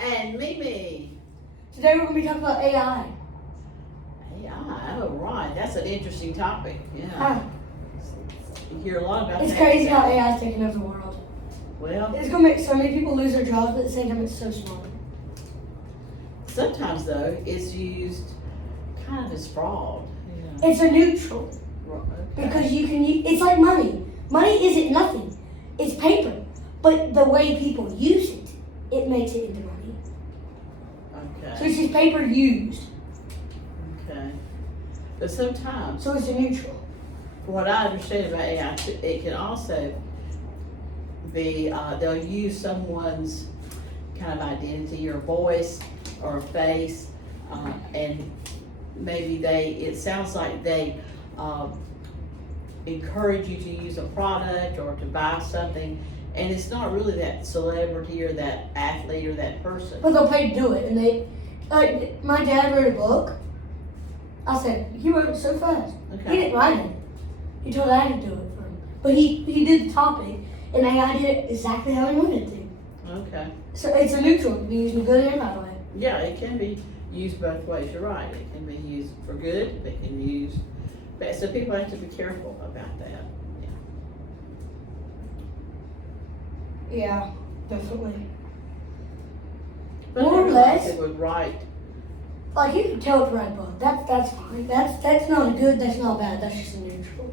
and Mimi. Today we're going to be talking about AI. AI, oh right, that's an interesting topic. Yeah. You hear a lot about It's that. crazy how AI is taking over the world. Well, It's going to make so many people lose their jobs, but at the same time it's so smart. sometimes though, it's used kind of as fraud. It's a neutral. Okay. Because you can use, it's like money. Money isn't nothing. It's paper. But the way people use it, it makes it into money. So Okay. it's just paper used. Okay. But sometimes, So it's a neutral. from what I understand about AI, it can also be, they'll use someone's kind of identity or voice or face, and maybe it sounds like they encourage you to use a product or to buy something, and it's not really that celebrity or that athlete or that person. But they'll pay to do it. And like, my dad wrote a book. I said, he wrote it so fast. He Okay. didn't write it. He told I to do it for him. But he did the topic, and AI did it exactly how he wanted it to. Okay. So it's a neutral. It can be used in good and bad way. Yeah, it can be used both ways. You're right. It can be used for good. It can be used bad. So people have to be careful about that. Yeah, definitely. But More or everyone less. It would write. Like you can tell it to write a book. That's fine. That's not a good. That's not bad. That's just a neutral.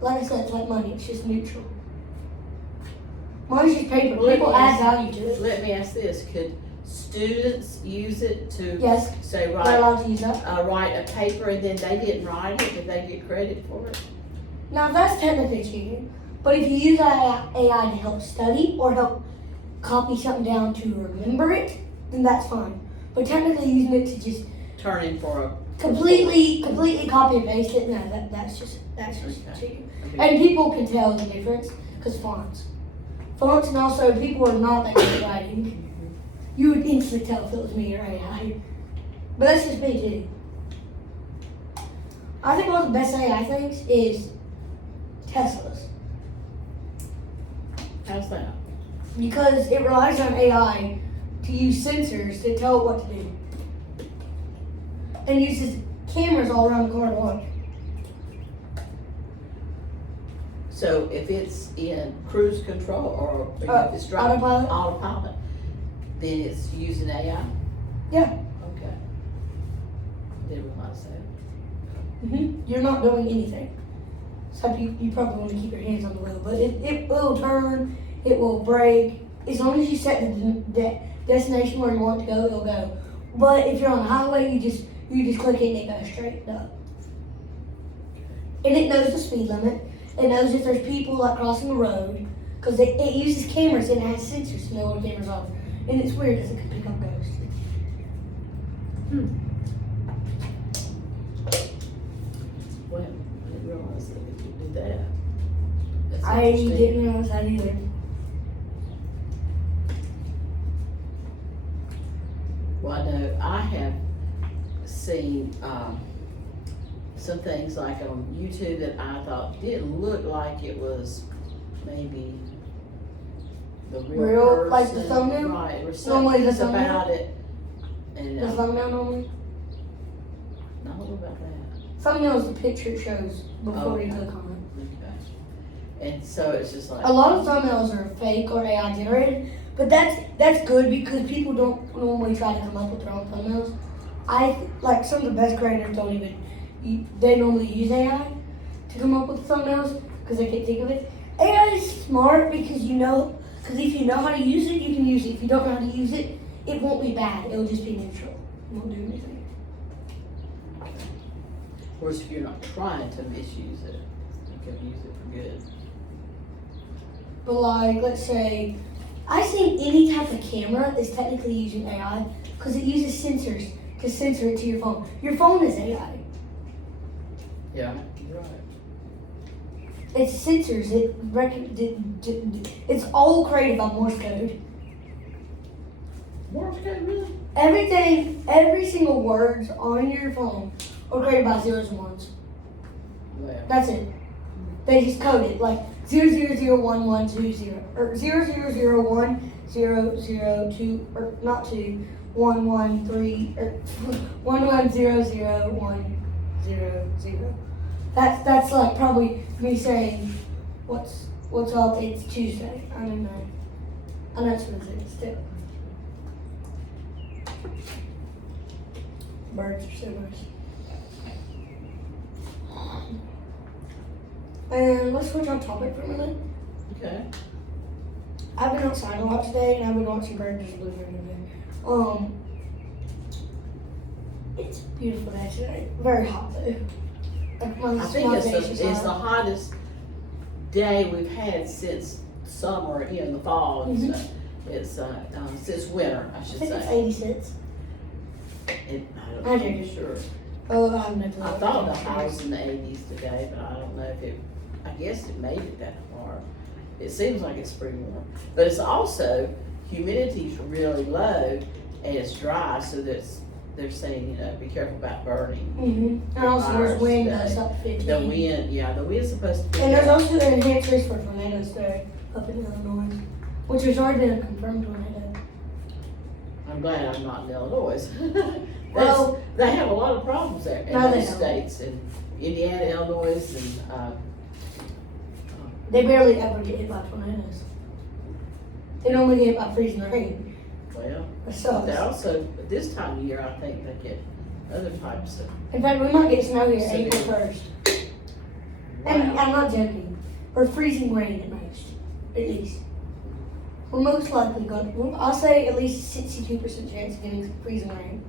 Like I said, it's like money. It's just neutral. Money's just paper. Well, People add value to it. Let me ask this: could students use it to Yes, say they're write allowed to use that. write a paper and then they didn't write it? Did they get credit for it? Now that's technically cheating. But if you use AI to help study or help copy something down to remember it, then that's fine. But technically using it to just Turn in for a completely copy and paste it, no, that's just Okay. cheating. Okay. And people can tell the difference because fonts, and also people are not that good at writing. You would instantly tell if it was me or AI. But that's just me too. I think one of the best AI things is Teslas. How's that? Because it relies on AI to use sensors to tell it what to do. And uses cameras all around the car to watch. So if it's in cruise control or if it's driving autopilot, then it's using AI? Yeah. Okay. Didn't realize that. You're not doing anything. So you probably want to keep your hands on the wheel. But it will turn, it will brake. As long as you set the destination where you want to go, it'll go. But if you're on the highway, you just click it and it goes straight up. And it knows the speed limit. It knows if there's people like crossing the road. Because it uses cameras and it has sensors to know when cameras are. And it's weird because it can pick up ghosts. Well, I didn't realize that it could do that. That's I interesting. didn't realize that either. Well, I know I have seen some things like on YouTube that I thought didn't look like it was maybe the real person. Like the thumbnail? Right, there was Normally the something thumbnail? about it. And The thumbnail normally? I don't know about that. Thumbnail is the picture it shows before you Okay. click on it. Okay. And so it's just like A lot of thumbnails are fake or AI generated, but that's good because people don't normally try to come up with their own thumbnails. Like some of the best creators don't even, they normally use AI to come up with thumbnails because they can't think of it. AI is smart because if you know how to use it, you can use it. If you don't know how to use it, it won't be bad. It'll just be neutral. It won't do anything. of course if you're not trying to misuse it, you can use it for good. But like, let's say, I think any type of camera is technically using AI because it uses sensors to sensor it to your phone. Your phone is AI. Yeah, you're right. It's sensors. It's all created by Morse code. Morse code, really? Everything, every single words on your phone are created by zeros and ones. Well, That's it. They just code it like 0001120 or 0001 002 or not 2 113 or 1100 100. That's like probably me saying what's up. It's Tuesday. I don't know. I know it's Wednesday still. Birds are so nice. And let's switch on topic for a minute. Okay. I've been outside a lot today, and I've been watching birds just living today. It's a beautiful day today. Very hot though. Like I think my it's face is the hot. hottest day we've had since summer, in the fall and Mhm. stuff. It's since winter, I I should think it's say. 86. I don't I know think for sure. Oh, I have no clue. I thought the high was in the 80s today, but I don't know if it. I guess it made it that far. It seems like it's pretty warm, but it's also humidity's really low and it's dry, so they're saying be careful about burning. Mm-hmm. And also there's Fires wind today. that's up to 15. The wind, the wind's supposed to be. And there's also an enhanced risk for tornadoes today up in Illinois, which has already been a confirmed tornado. I'm glad I'm not in Illinois. Well- They have a lot of problems there in No, they those don't. states, in Indiana, Illinois, and They barely ever get hit by tornadoes. They normally get hit by freezing rain. well, It sucks. they also, this time of year, I think they get other types of. In fact, we might get snow here So April they- 1st. And Wow. I'm not joking. Or freezing rain at most. At least. We're most likely going to, I'll say at least 62% chance of getting freezing rain.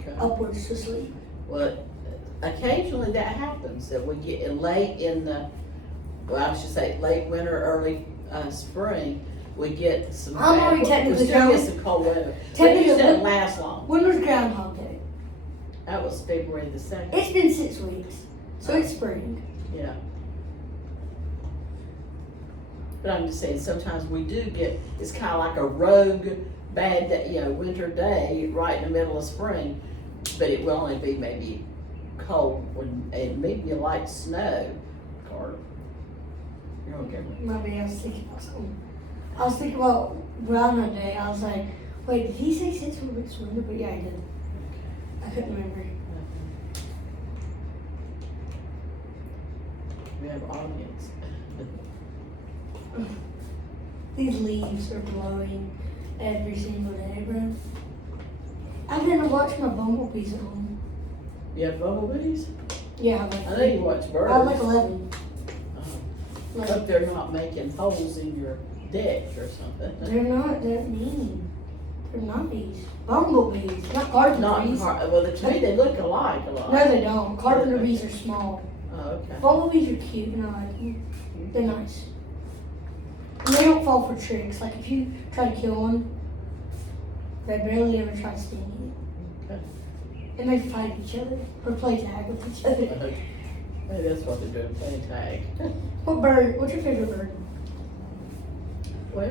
Okay. Upwards to sleep. Well, occasionally that happens, that we get late in the, well, I should say late winter, early spring, we get some. I'm bad already weather. technically We still get counting- some cold weather. But Technically, it doesn't when- last long. When was Groundhog Day? That was February the 2nd. It's been 6 weeks. So it's spring. Yeah. But I'm just saying, sometimes we do get, it's kind of like a rogue bad day, winter day right in the middle of spring, but it will only be maybe cold when, and maybe a light snow, or, you're okay with Maybe I was thinking about something. I was thinking about Groundhog Day. I was like, wait, did he say 6 weeks winter? But yeah, he did. I couldn't remember. We have audience. These leaves are blowing every single day, bro. I've been watching my bumblebees at home. You have bumblebees? Yeah, I know you watch birds. I have like 11. I hope they're not making holes in your deck or something. They're not that mean. They're nice. Bumblebees, not carpenter Not, bees. well, to me, they look alike a lot. No, they don't. Carpenter bees are small. Oh, okay. Bumblebees are cute and I like them. They're nice. And they don't fall for tricks. Like if you try to kill one, they barely ever try to sting you. Okay. And they fight each other or play tag with each other. Maybe that's what they're doing, playing tag. What bird? What's your favorite bird? Well,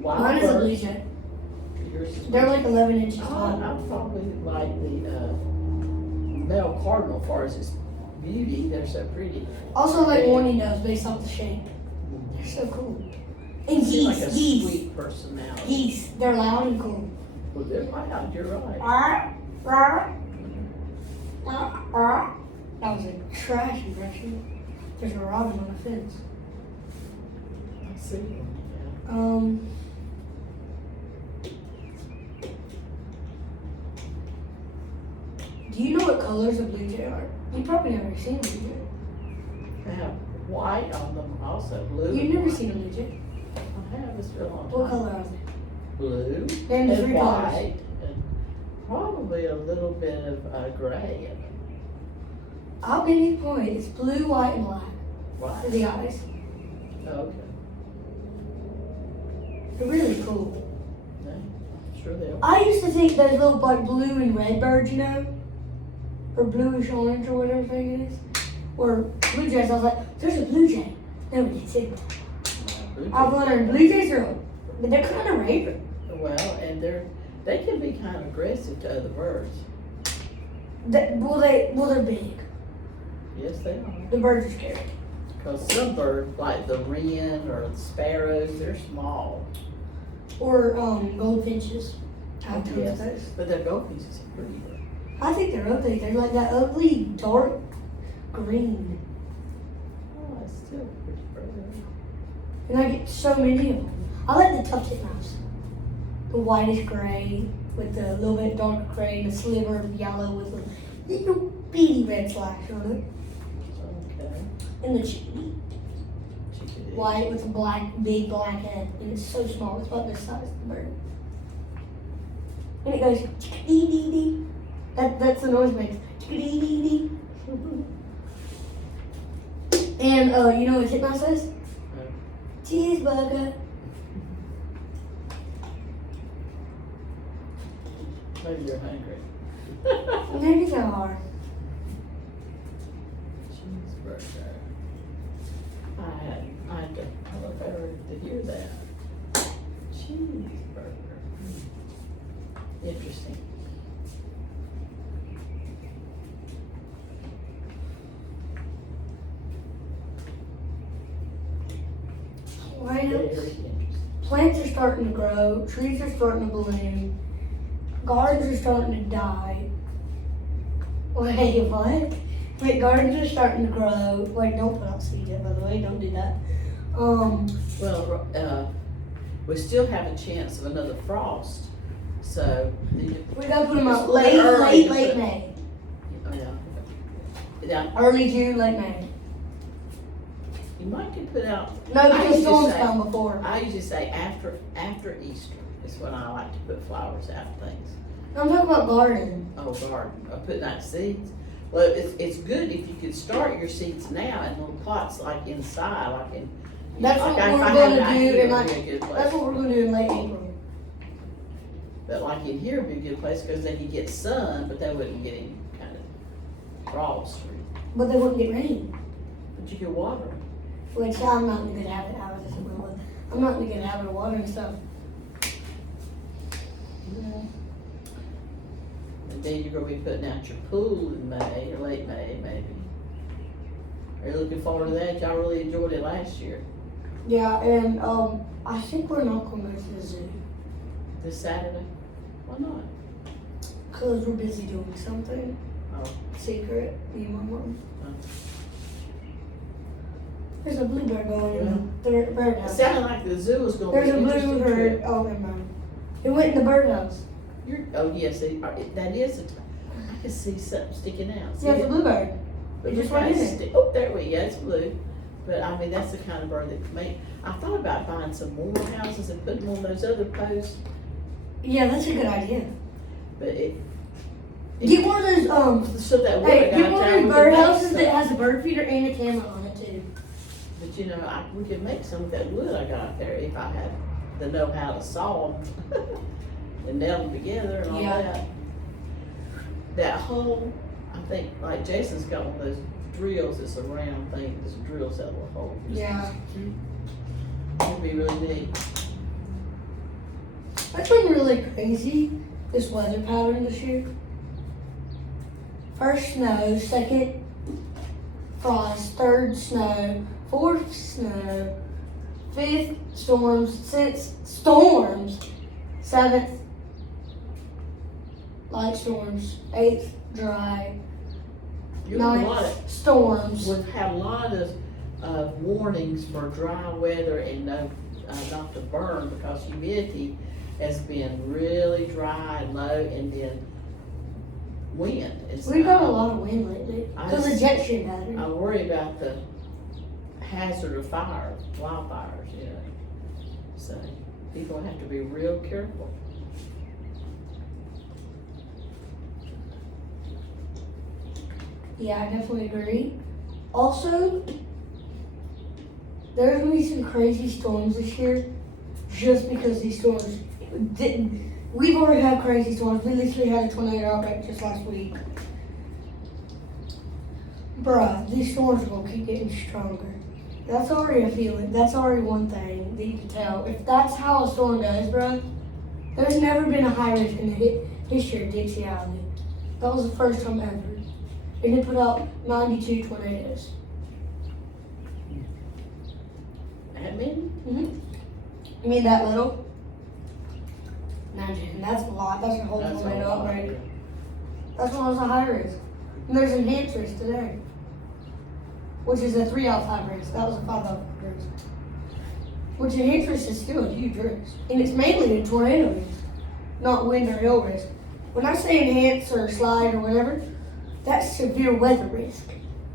wild Mine is a blue birds. jay. Yours is They're like 11 inches I tall. probably like the male cardinal, as far as its beauty. They're so pretty. Also like warning doves based off the shape. They're so cool. And Seem like a geese. sweet personality. Geese. They're loud and cool. Well, they're loud. You're right. That was a trash impression. There's a robin on the fence. I see them. Do you know what colors a blue jay are? You probably never seen a blue jay. Yeah. They have white on them, also blue. You've and never white. seen a blue jay. I have. It's been a long What time. color are they? Blue Name the and 3 colors. white, and probably a little bit of gray in them. I'll give you a point. It's blue, white, and black Right. for the eyes. Okay. They're really cool. Yeah, sure they are. I used to think those little like blue and red birds, or bluish orange or whatever thing it is, were blue jays. I was like, there's a blue jay. Nobody can see them. I've learned blue jays are, but they're kind of rare. Well, and they can be kind of aggressive to other birds. They're big. Yes, they are. The birds are scary. Cause some birds, like the wren or the sparrows, they're small. Or goldfinches. I have tons Yes. of those. But the goldfinches are pretty. I think they're ugly. They're like that ugly dark green. Oh, it's still a pretty bird. And I get so many of them. I like the tufted mouse. The whitish gray with the little bit darker gray and a sliver of yellow with a little bitty red flash on it. Okay. And the chickadee. Chickadee. White with a big black head. And it's so small. It's about this size of the bird. And it goes chickadee dee dee. That's the noise it makes. Chickadee dee dee. And you know what a titmouse says? Cheeseburger. Maybe you're hungry. Maybe they are. Cheeseburger. I had to look better to hear that. Cheeseburger. Interesting. Plants, Very interesting. plants are starting to grow. Trees are starting to bloom. Gardens are starting to die. Wait, what? Wait, gardens are starting to grow. Like, don't put out seeds yet, by the way. Don't do that. Well, we still have a chance of another frost, so. We gotta put them out It's late early, May. Oh, yeah. Yeah, Early June, late May. you might can put out, No, I because used to storms say- come before. I usually say after Easter is when I like to put flowers out and things. I'm talking about garden. Oh, garden, putting out seeds. Well, it's good if you could start your seeds now in little pots like inside, like in. That's like what if we're I had gonna it out do here, in it'd like- be a good place. That's what we're gonna do in late April. But like in here would be a good place because they could get sun, but they wouldn't get any kind of frost. But they wouldn't get rain. But you could water them. Which I'm not in a good habit. I'm not in a good habit of watering stuff. And then you're gonna be putting out your pool in May or late May maybe. Are you looking forward to that? Y'all really enjoyed it last year. Yeah, and I think we're not gonna go to the zoo This Saturday? Why not? because we're busy doing something Oh. secret. Me and my mom. Oh. There's a bluebird going in the bird It house. sounded like the zoo was gonna There's be a an interesting bluebird. trip. Oh, never mind. It went in the birdhouse. Oh, yes, that is a I can see something sticking out. See Yeah, it's a it? bluebird. But It just look went how in it's there. Oh, there we go, it's blue. But I mean, that's the kind of bird that make, I thought about buying some more houses and putting them on those other posts, Yeah, that's a good idea. but it. Get one of those So that would. Hey, get one of we those could make birdhouses some. that has a bird feeder and a camera on it too. But you know, we could make some of that wood I got out there if I had the know-how to saw them and nail them together and all Yeah. that. That whole, I think, like Jason's got one of those drills, it's a round thing, that drills out of a hole. Yeah. It'd be really neat. That's been really crazy, this weather pattern this year. First snow, second frost, third snow, fourth snow, fifth storms, sixth storms, seventh light storms, eighth dry, You know, a lot ninth storms. we've had a lot of warnings for dry weather and no, not to burn because humidity has been really dry and low and then wind. We've got a lot of wind lately because of ejection I pattern. worry about the hazard of fire, wildfires, you know. So people have to be real careful. Yeah, I definitely agree. Also, there's gonna be some crazy storms this year, just because these storms didn't. We've already had crazy storms. We literally had a tornado outbreak just last week. Bruh, these storms are gonna keep getting stronger. That's already a feeling. That's already one thing that you can tell. If that's how a storm goes, bruh, there's never been a high risk in the history of Dixie Alley. That was the first time ever. And they put out 92 tornadoes. many? You mean that little? Imagine, that's a lot. That's your whole That's a tornado lot, outbreak. yeah. That's when I was a high risk. And there's enhanced risk today, which is a 3 out of 5 risk. That was a 5 out of 5 risk. Which enhanced risk is still a huge risk. And it's mainly a tornado risk, not wind or hail risk. When I say enhance or slide or whatever, that's severe weather risk.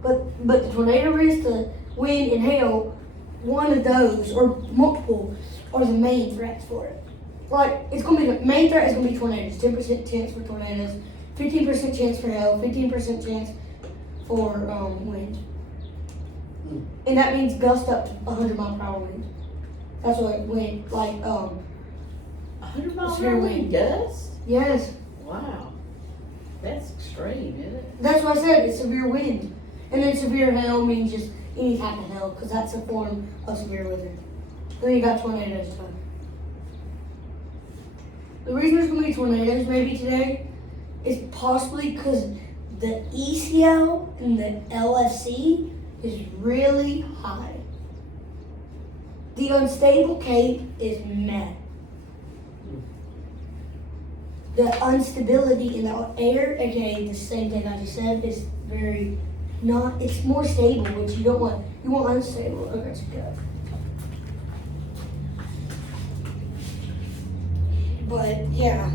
But the tornado risk, the wind and hail, one of those or multiple are the main threats for it. Like, it's gonna be the main threat is gonna be tornadoes. 10% chance for tornadoes, 15% chance for hail, 15% chance for wind. And that means gust up to 100 mile per hour wind. That's what wind, like 100 miles Severe per hour wind. gust? yes. Wow. That's extreme, isn't it? That's what I said, it's severe wind. And then severe hail means just any type of hail, because that's a form of severe weather. Then you got tornadoes too. The reason there's gonna be tornadoes maybe today is possibly because the ECL and the LFC is really high. The unstable Cape is met. The instability in the air, aka the same thing I just said, is very not. It's more stable, which you don't want. You want unstable. Okay, so good. But yeah.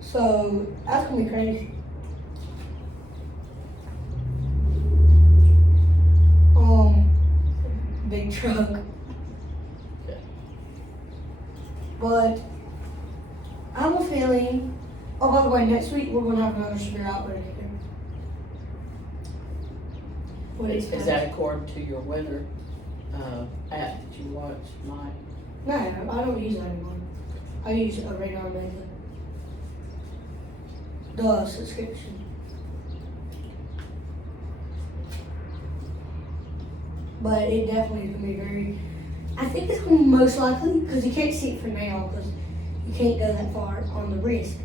So that's gonna be crazy. Big truck. Okay. But I have a feeling. Oh, by the way, next week we're gonna have another severe outbreak here. What Is that according to your weather app that you watch, Mike? No, I don't use that anymore. I use a radar mega. The subscription. But it definitely is gonna be very. I think it's gonna be most likely because you can't see it for now because you can't go that far on the risk.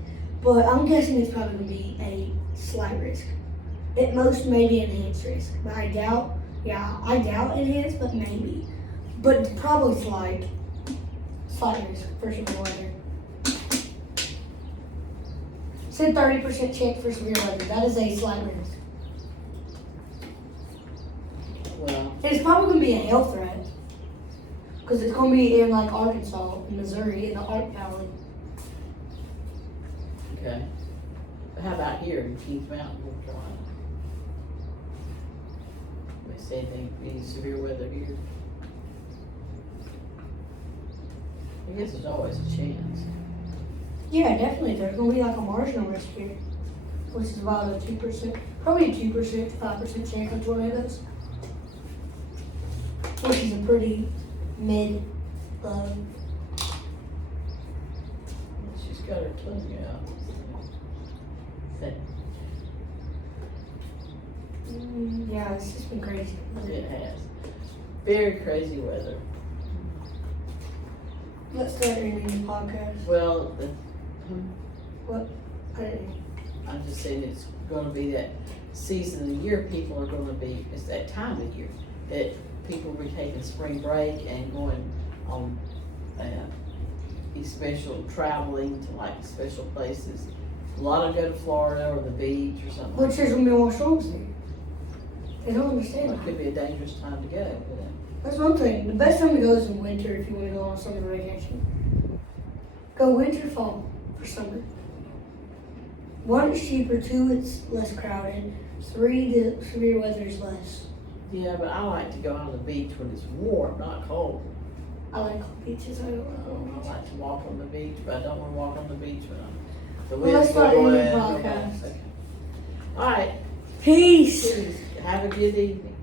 But I'm guessing it's probably gonna be a slight risk. At most, maybe enhanced risk. But I doubt. Yeah, I doubt enhanced, but maybe. But probably slight. Slight risk for severe weather. Said 30% chance for severe weather. That is a slight risk. Well, It's probably gonna be a hail threat. Because it's gonna be in like Arkansas, Missouri, in the Ark Valley. okay. How about here in Kings Mountain, North Carolina? We say any severe weather here? I guess there's always a chance. Yeah, definitely. There's gonna be like a marginal risk here, which is about a 2%, probably a 2% to 5% chance of tornadoes, which is a pretty mid low. She's got her tongue out. Yeah, it's just been crazy. It has. Very crazy weather. Let's start ending the podcast. Well, I didn't. I'm just saying it's gonna be that season of the year, people are gonna be, it's that time of year that people will be taking spring break and going on, special traveling to like special places. A lot of go to Florida or the beach or something. Which there's gonna be more storms there. They don't understand It that. could be a dangerous time to go, but, That's one thing. The best time to go is in winter if you want to go on a summer vacation. Go winter, fall for summer. 1, it's cheaper. 2, it's less crowded. 3, the severe weather is less. yeah, but I like to go on the beach when it's warm, not cold. I like cold beaches. I don't I like to walk on the beach, but I don't wanna walk on the beach when the Well, let's wind's start blowing. ending the podcast. Okay. All right, Peace. have a good evening.